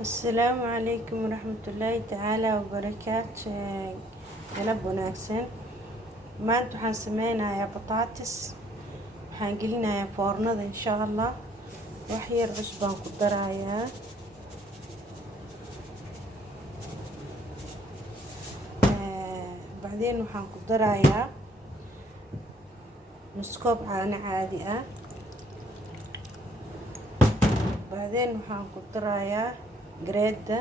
السلام عليكم ورحمة الله تعالى وبركاته. galab wanaagsan. maanta waxaan sameynayaa bataatis. waxaan gelinayaa foornada insha Allah. wax yar cusbaan ku darayaa. bacdeen waxaan ku darayaa nus koob caano caadi ah. bacdeen waxaan ku darayaa gareeda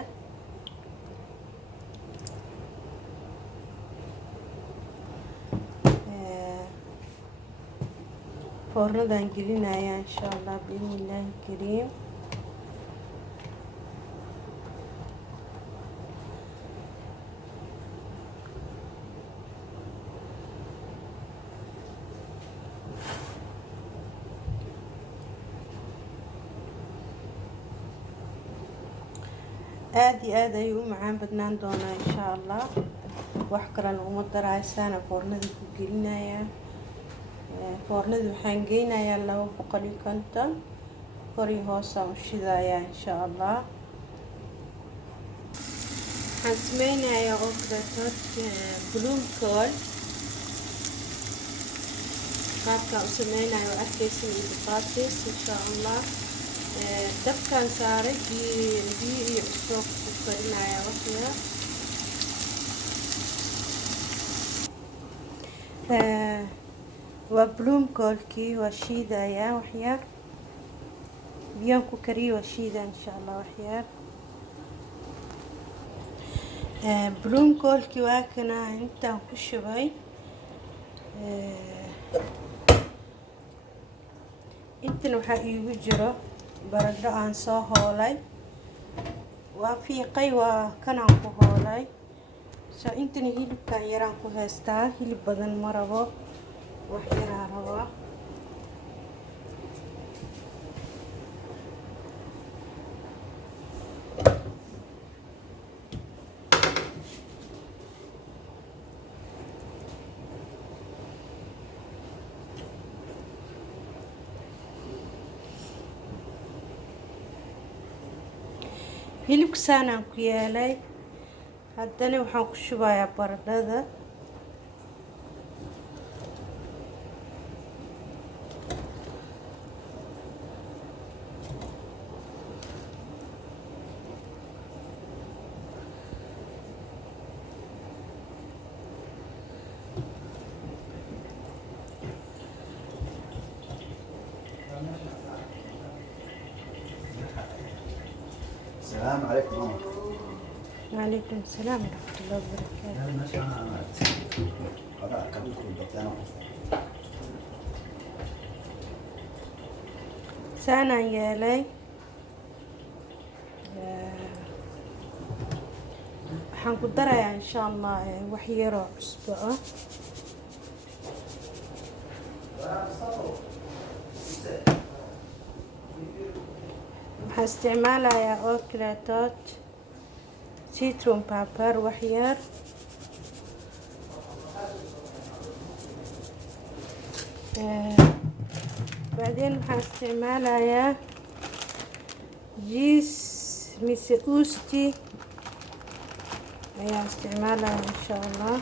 foornadan gelinayaa insha Allah biidhnillaahi kariim. aad iyo aad ayuu u macaan badnaan doonaa insha Allah. wax kale laguma daraayo, saana foornadii ku gelinayaa. foornadii waxaan geynayaa 250 kor iyo hoos aan u shidayaa insha Allah. waxaan sameynayaa oo kaleeto bloomkool. qaabkaan u sameynayo oo arkaysan iyo bataatis insha Allah. dabkaan saaray biyo iyo cusbo ku karinayaa waxya. waa bloomkoolkii waa shiidayaa waxyar. biyaan ku kariyo waa shiidaa insha Allah waxyar. bloomkoolkii waa kana intaan ku shubay. intan waxaa iigu jiro baradho aan soo hoolay. waa fiiqay, waa kanaan ku hoolay. soo intana hilibkan yaraan ku haystaa. hilib badan ma rabo, wax yaraa rabaa. hilibka saanaan ku yeelay. haddana waxaan ku shubayaa baradhada. السلام عليكم ماما. وعليكم السلام ورحمة الله وبركاته. saanaan yeelay. waxaan ku darayaa insha Allah wax yaroo cusbo ah. waxaan isticmaalayaa oo kaleeto citron pepper wax yar. bacdeen waxaan isticmaalayaa jiis mise usti ayaan isticmaalayaa insha Allah.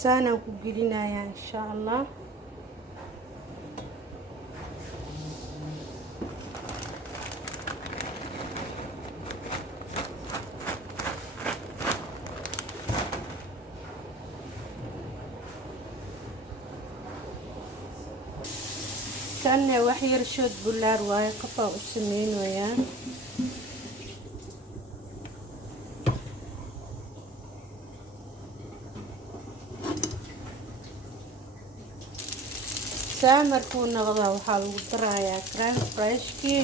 saanaan ku gelinayaa insha Allah. kan wax yar shood bulaar waaye, qofaa u sameynaya. saa markuu noqdo waxaa lagu darayaa crème freshkii.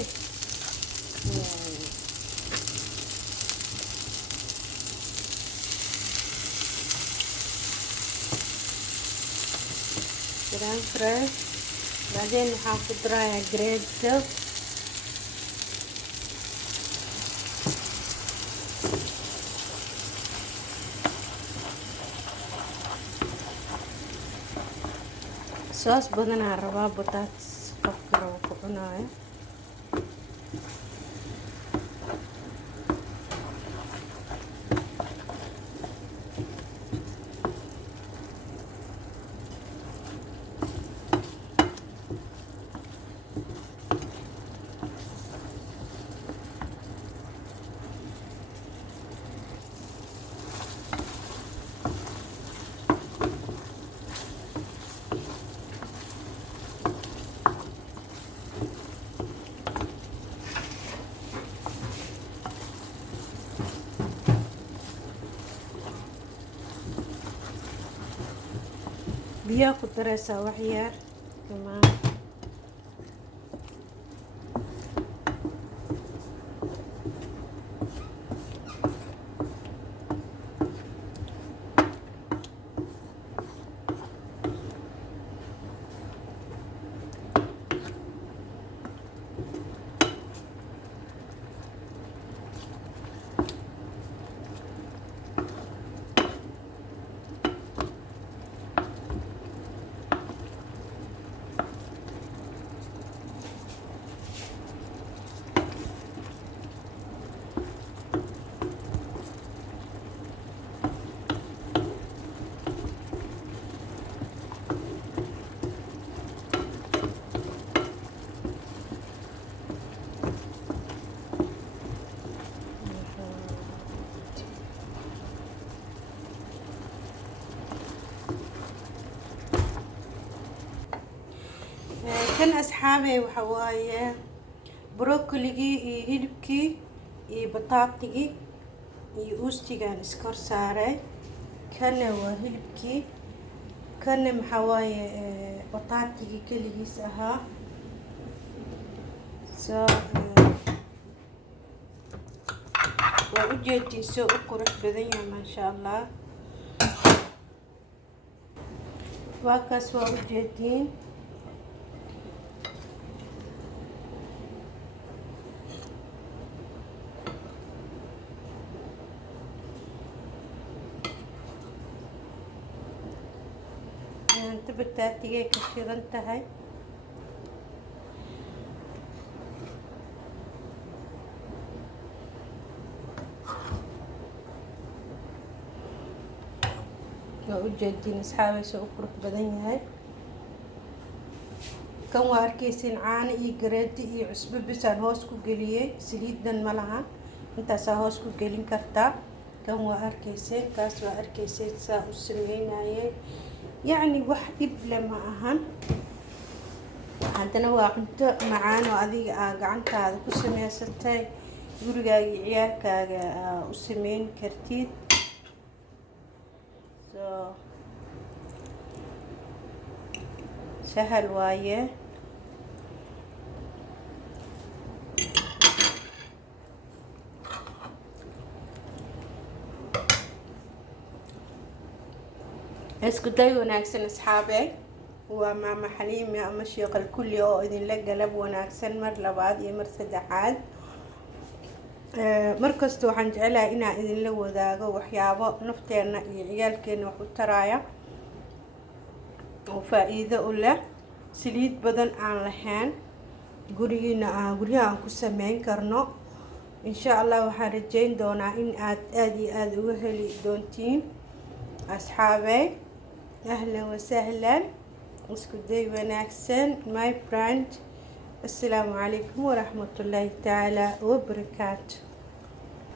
crème fresh. بعدين waxaan ku darayaa grated silk. soos badan aan rabaa bataats qofka rabo ku cunaayo. biyaha ku dareysaa wax yar kamaan. kan asxaabey waxa waaye brokoligii iyo hilibkii iyo bataatigii iyo uustigaan iskor saaray. kana waa hilibkii, kana maxaa waaye bataatigii keligiis ahaa. waa ujeedin soo u qurux badan yahay maasha allah. waa kaas waa ujeedin. bataatigay ka shidan tahay. waa ujeedin asxaabay soo u qurux badan yahay. kan waa arkaysin caano iyo gareedi iyo cusbo bisaan hoos ku geliyey, saliidan ma laha, intaasaa hoos ku gelin kartaa. kan waa arkayseen, kaas waa arkayseen saa u sameynayay. yacni wax dhib le ma ahan. haddana waa cunto macaan oo adiga aa gacantaada ku samaysatay, gurigaaga iyo ciyaalkaaga u sameyn kartid. sahal waaye. isku day wanaagsan asxaabey. waa maama xaliime ama sheeqal kulli oo idinla galab wanaagsan mar labaad iyo mar saddexaad. markasta waxaan jecelahay inaan idinla wadaago waxyaabo nafteena iyo ciyaalkeena wax u taraya oo faa'iido u leh, saliid badan aan lahayn, guryaha aan ku sameyn karno. insha allah waxaan rajeyn doonaa in aad iyo aada uga heli doontiin asxaabey. ahlan wasahlan, isku day wanaagsan my friend. assalaamu calaykum waraxmatullaahi tacaala wabarakaatu.